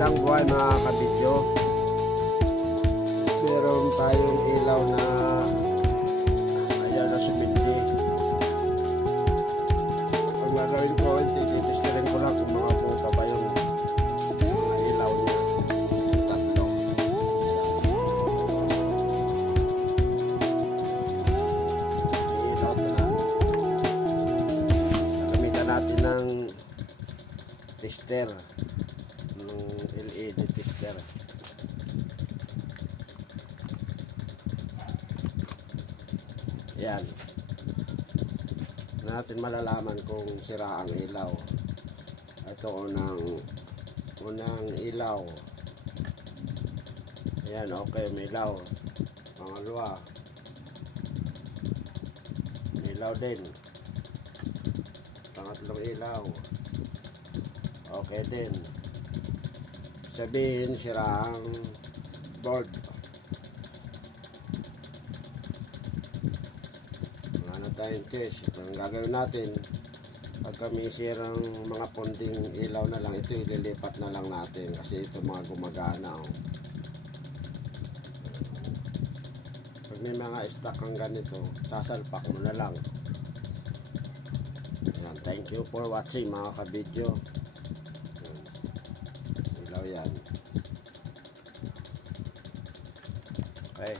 Magandang buhay mga kabidyo. Meron tayong ilaw na ayan na sumindi. Ang gagawin ko, titestirin ko lang kung mga puta ba yung mga ilaw niya. Tatlo. Ilaw na. Gamitan natin ng tester. LED tester. Yan. Natin malalaman kung sira ang ilaw. Ito unang ilaw. Yan, okay, may ilaw. Pangalawa, may ilaw din. Pangatlong ilaw, okay din. Sabihin sira ang board. Ano tayong case? Ang gagawin natin, pag kami sirang mga ponding ilaw na lang, ito ililipat na lang natin kasi ito mga gumagana. Pag may mga stock ang ganito, sasalpak mo na lang. Ayan, thank you for watching mga kabidyo. Yan. Okay.